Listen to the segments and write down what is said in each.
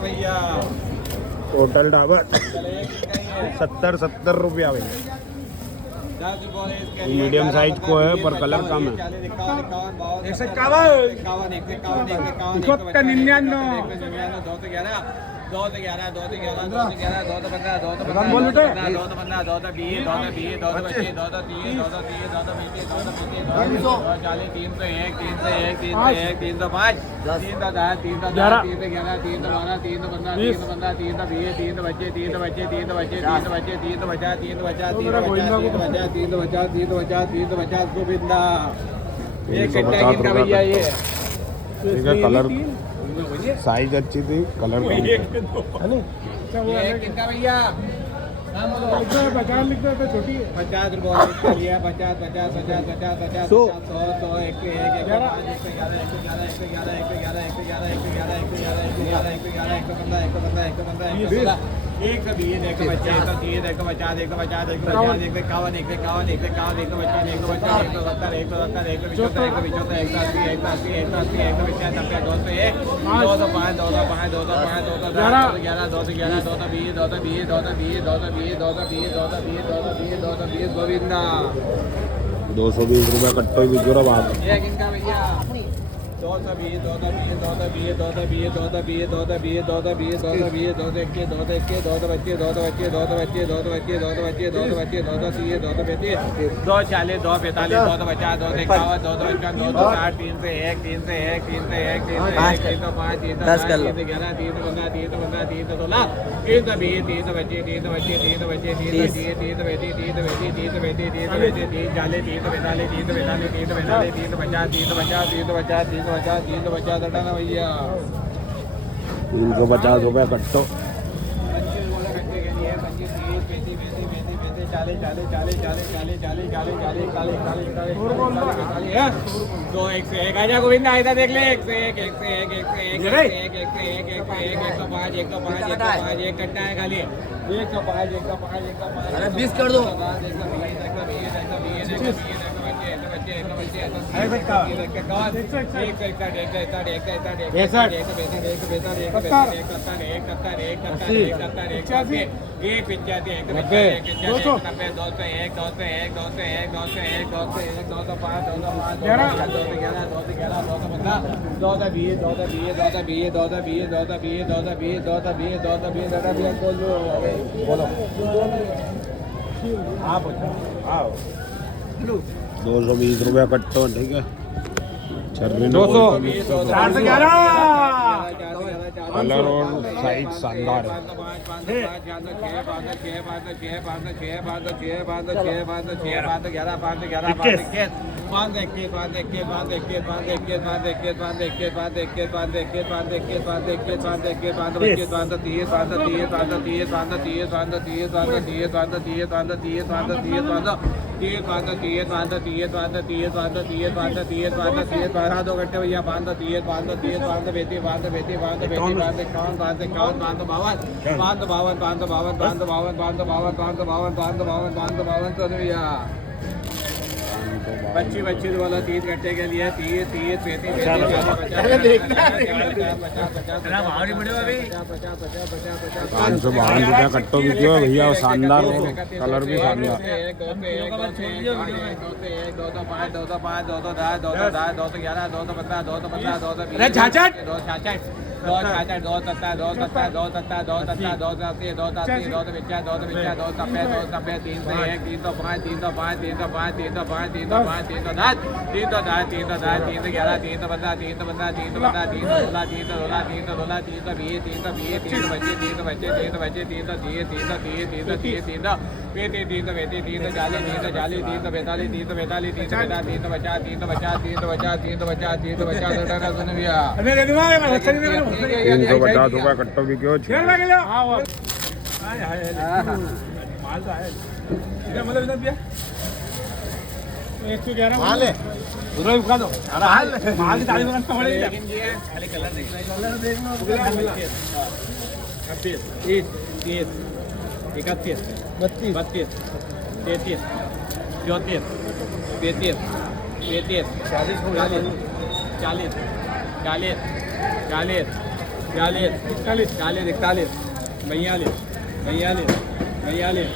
भैया टोटल डाबर 70 रुपया भैया। मीडियम साइज को है पर कलर कम है। 350 भैया ये कलर साइज अच्छी थी, कलर कम है नहीं। किनका भैया 50 लिखता था, छोटी है 50 रुपये 50 100 गोविंदा 220 रुपया कट्टो भी जोरा बात। 350 रुपया कट्टो। 2 1 से 1 आजा गोविंदा, इधर देख ले। 1 से 1 कट्टा है खाली। 20 कर दो। आओ 220 रुपया कट्टो, ठीक है। 411 कलर और साइज शानदार है। 2 घंटे भैया 25 वाला 3 घंटे के लिए 30 552 रुपया कट्टो भी क्यों भैया, शानदार कलर भी शानदार। 350 रुपया कट्टो भी क्यों। 40 41 42 42 42 42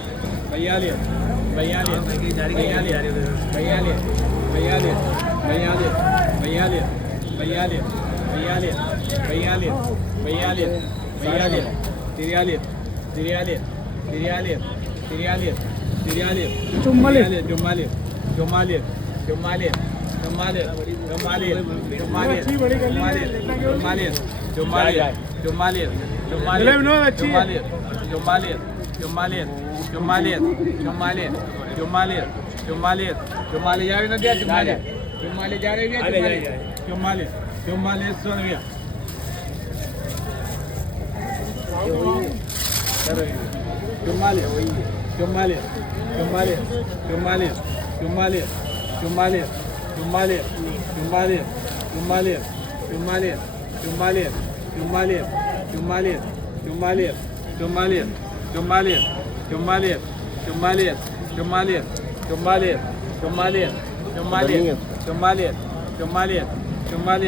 42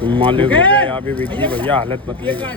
चुम्मालीस रुपये यहाँ पे बिकी भैया हालत पतली है।